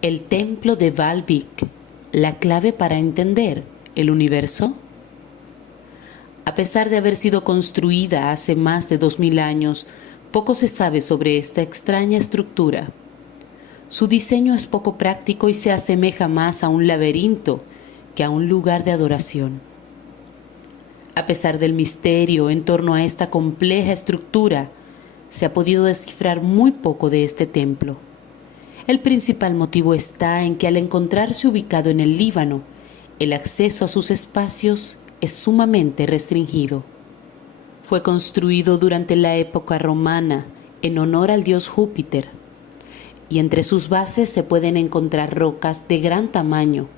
El templo de Baalbek, la clave para entender el universo. A pesar de haber sido construida hace más de 2000 años, poco se sabe sobre esta extraña estructura. Su diseño es poco práctico y se asemeja más a un laberinto que a un lugar de adoración. A pesar del misterio en torno a esta compleja estructura, se ha podido descifrar muy poco de este templo. El principal motivo está en que al encontrarse ubicado en el Líbano, el acceso a sus espacios es sumamente restringido. Fue construido durante la época romana en honor al dios Júpiter, y entre sus bases se pueden encontrar rocas de gran tamaño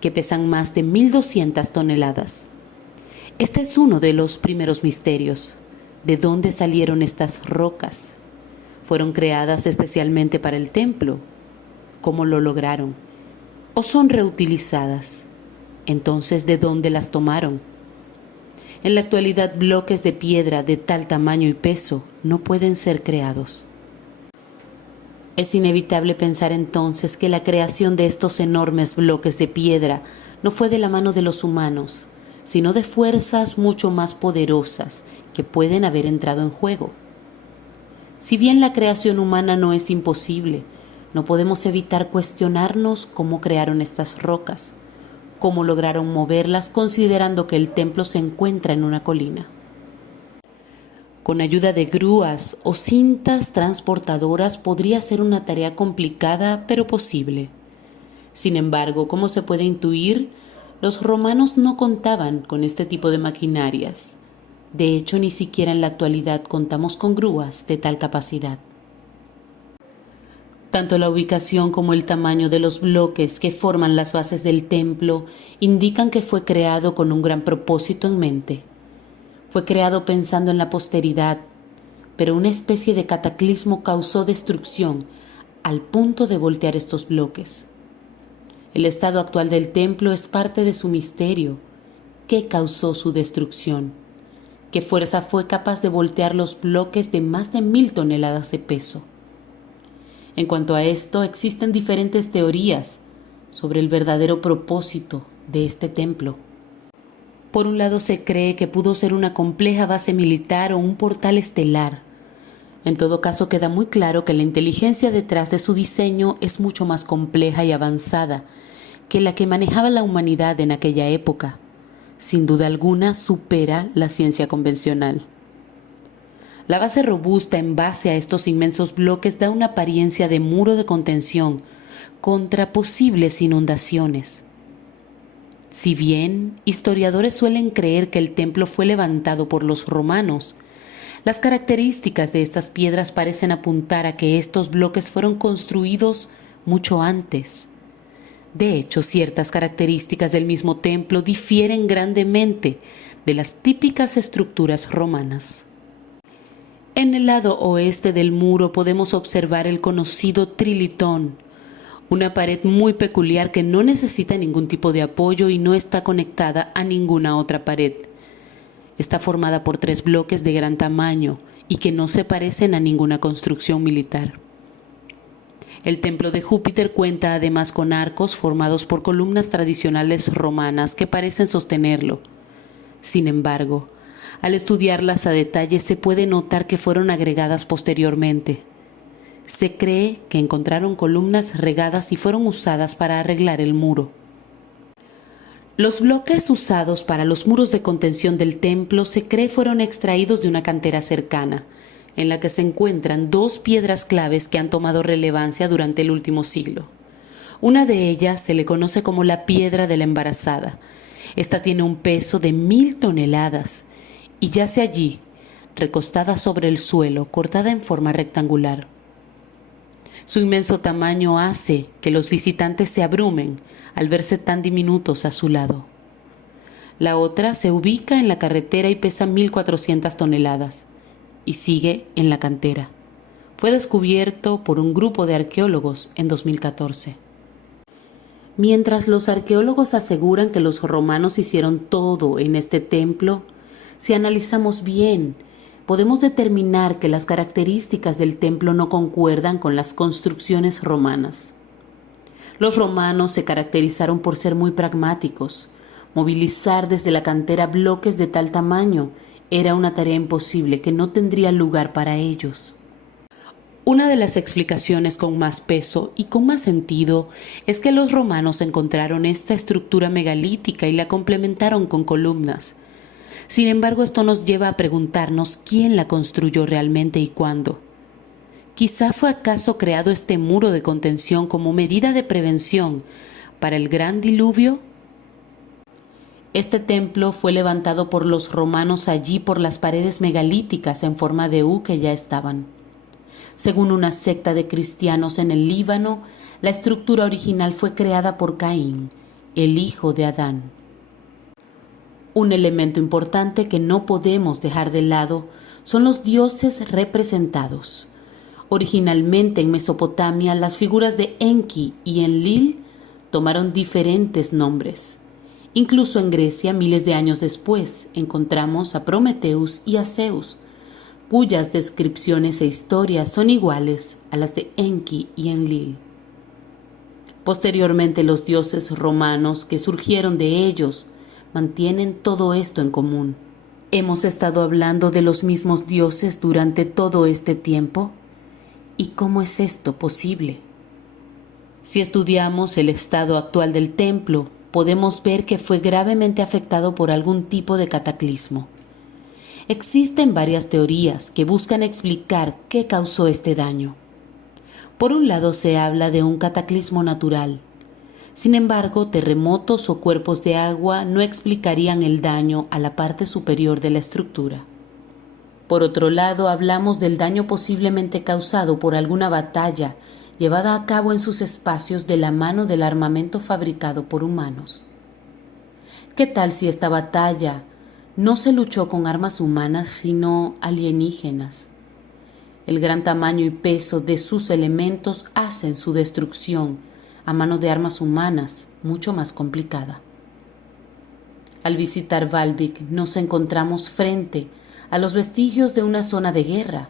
que pesan más de 1200 toneladas. Este es uno de los primeros misterios. ¿De dónde salieron estas rocas? ¿Fueron creadas especialmente para el templo? ¿Cómo lo lograron? ¿O son reutilizadas? Entonces, ¿de dónde las tomaron? En la actualidad, bloques de piedra de tal tamaño y peso no pueden ser creados. Es inevitable pensar entonces que la creación de estos enormes bloques de piedra no fue de la mano de los humanos, sino de fuerzas mucho más poderosas que pueden haber entrado en juego. Si bien la creación humana no es imposible, no podemos evitar cuestionarnos cómo crearon estas rocas, cómo lograron moverlas considerando que el templo se encuentra en una colina. Con ayuda de grúas o cintas transportadoras podría ser una tarea complicada pero posible. Sin embargo, como se puede intuir, los romanos no contaban con este tipo de maquinarias. De hecho, ni siquiera en la actualidad contamos con grúas de tal capacidad. Tanto la ubicación como el tamaño de los bloques que forman las bases del templo indican que fue creado con un gran propósito en mente. Fue creado pensando en la posteridad, pero una especie de cataclismo causó destrucción al punto de voltear estos bloques. El estado actual del templo es parte de su misterio. ¿Qué causó su destrucción? ¿Qué fuerza fue capaz de voltear los bloques de más de 1000 toneladas de peso? En cuanto a esto, existen diferentes teorías sobre el verdadero propósito de este templo. Por un lado, se cree que pudo ser una compleja base militar o un portal estelar. En todo caso, queda muy claro que la inteligencia detrás de su diseño es mucho más compleja y avanzada que la que manejaba la humanidad en aquella época. Sin duda alguna, supera la ciencia convencional. La base robusta en base a estos inmensos bloques da una apariencia de muro de contención contra posibles inundaciones. Si bien historiadores suelen creer que el templo fue levantado por los romanos, las características de estas piedras parecen apuntar a que estos bloques fueron construidos mucho antes. De hecho, ciertas características del mismo templo difieren grandemente de las típicas estructuras romanas. En el lado oeste del muro podemos observar el conocido trilitón, una pared muy peculiar que no necesita ningún tipo de apoyo y no está conectada a ninguna otra pared. Está formada por 3 bloques de gran tamaño y que no se parecen a ninguna construcción militar. El templo de Júpiter cuenta además con arcos formados por columnas tradicionales romanas que parecen sostenerlo. Sin embargo, al estudiarlas a detalle se puede notar que fueron agregadas posteriormente. Se cree que encontraron columnas regadas y fueron usadas para arreglar el muro. Los bloques usados para los muros de contención del templo se cree fueron extraídos de una cantera cercana, en la que se encuentran 2 piedras claves que han tomado relevancia durante el último siglo. Una de ellas se le conoce como la piedra de la embarazada. Esta tiene un peso de 1000 toneladas y yace allí, recostada sobre el suelo, cortada en forma rectangular. Su inmenso tamaño hace que los visitantes se abrumen al verse tan diminutos a su lado. La otra se ubica en la carretera y pesa 1400 toneladas y sigue en la cantera. Fue descubierto por un grupo de arqueólogos en 2014. Mientras los arqueólogos aseguran que los romanos hicieron todo en este templo, si analizamos bien, podemos determinar que las características del templo no concuerdan con las construcciones romanas. Los romanos se caracterizaron por ser muy pragmáticos. Movilizar desde la cantera bloques de tal tamaño era una tarea imposible que no tendría lugar para ellos. Una de las explicaciones con más peso y con más sentido es que los romanos encontraron esta estructura megalítica y la complementaron con columnas. Sin embargo, esto nos lleva a preguntarnos quién la construyó realmente y cuándo. ¿Quizá fue acaso creado este muro de contención como medida de prevención para el gran diluvio? Este templo fue levantado por los romanos allí por las paredes megalíticas en forma de U que ya estaban. Según una secta de cristianos en el Líbano, la estructura original fue creada por Caín, el hijo de Adán. Un elemento importante que no podemos dejar de lado son los dioses representados. Originalmente en Mesopotamia, las figuras de Enki y Enlil tomaron diferentes nombres. Incluso en Grecia, miles de años después, encontramos a Prometheus y a Zeus, cuyas descripciones e historias son iguales a las de Enki y Enlil. Posteriormente, los dioses romanos que surgieron de ellos mantienen todo esto en común. ¿Hemos estado hablando de los mismos dioses durante todo este tiempo? ¿Y cómo es esto posible? Si estudiamos el estado actual del templo, podemos ver que fue gravemente afectado por algún tipo de cataclismo. Existen varias teorías que buscan explicar qué causó este daño. Por un lado se habla de un cataclismo natural. Sin embargo, terremotos o cuerpos de agua no explicarían el daño a la parte superior de la estructura. Por otro lado, hablamos del daño posiblemente causado por alguna batalla llevada a cabo en sus espacios de la mano del armamento fabricado por humanos. ¿Qué tal si esta batalla no se luchó con armas humanas, sino alienígenas? El gran tamaño y peso de sus elementos hacen su destrucción a mano de armas humanas mucho más complicada. Al visitar Baalbek nos encontramos frente a los vestigios de una zona de guerra,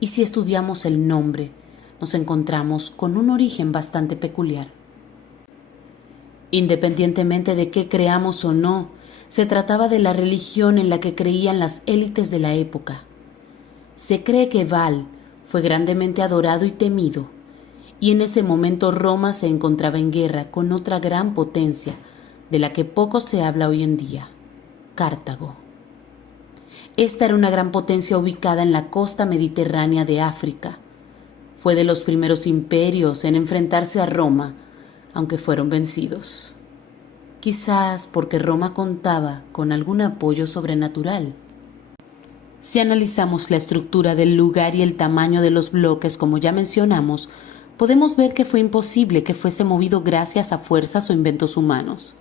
y si estudiamos el nombre, nos encontramos con un origen bastante peculiar. Independientemente de qué creamos o no, se trataba de la religión en la que creían las élites de la época. Se cree que Baal fue grandemente adorado y temido, y en ese momento Roma se encontraba en guerra con otra gran potencia de la que poco se habla hoy en día, Cartago. Esta era una gran potencia ubicada en la costa mediterránea de África. Fue de los primeros imperios en enfrentarse a Roma, aunque fueron vencidos. Quizás porque Roma contaba con algún apoyo sobrenatural. Si analizamos la estructura del lugar y el tamaño de los bloques, como ya mencionamos, podemos ver que fue imposible que fuese movido gracias a fuerzas o inventos humanos.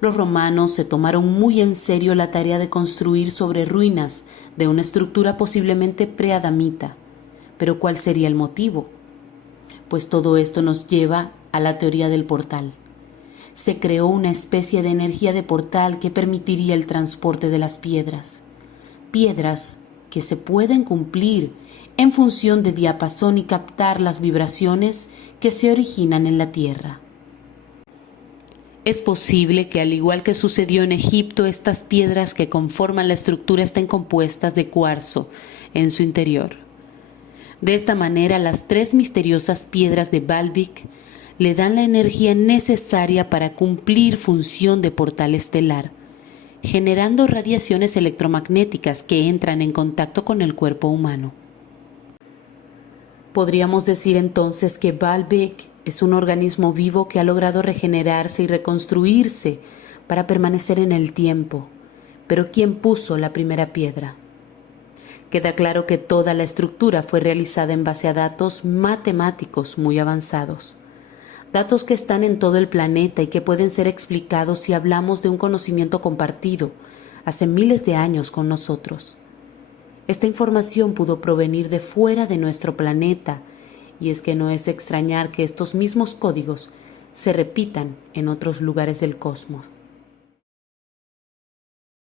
Los romanos se tomaron muy en serio la tarea de construir sobre ruinas de una estructura posiblemente preadamita. Pero ¿cuál sería el motivo? Pues todo esto nos lleva a la teoría del portal. Se creó una especie de energía de portal que permitiría el transporte de las piedras. Piedras que se pueden cumplir en función de diapasón y captar las vibraciones que se originan en la Tierra. Es posible que, al igual que sucedió en Egipto, estas piedras que conforman la estructura estén compuestas de cuarzo en su interior. De esta manera, las tres misteriosas piedras de Baalbek le dan la energía necesaria para cumplir función de portal estelar, generando radiaciones electromagnéticas que entran en contacto con el cuerpo humano. Podríamos decir entonces que Baalbek es un organismo vivo que ha logrado regenerarse y reconstruirse para permanecer en el tiempo. Pero ¿quién puso la primera piedra? Queda claro que toda la estructura fue realizada en base a datos matemáticos muy avanzados. Datos que están en todo el planeta y que pueden ser explicados si hablamos de un conocimiento compartido hace miles de años con nosotros. Esta información pudo provenir de fuera de nuestro planeta, y es que no es de extrañar que estos mismos códigos se repitan en otros lugares del cosmos.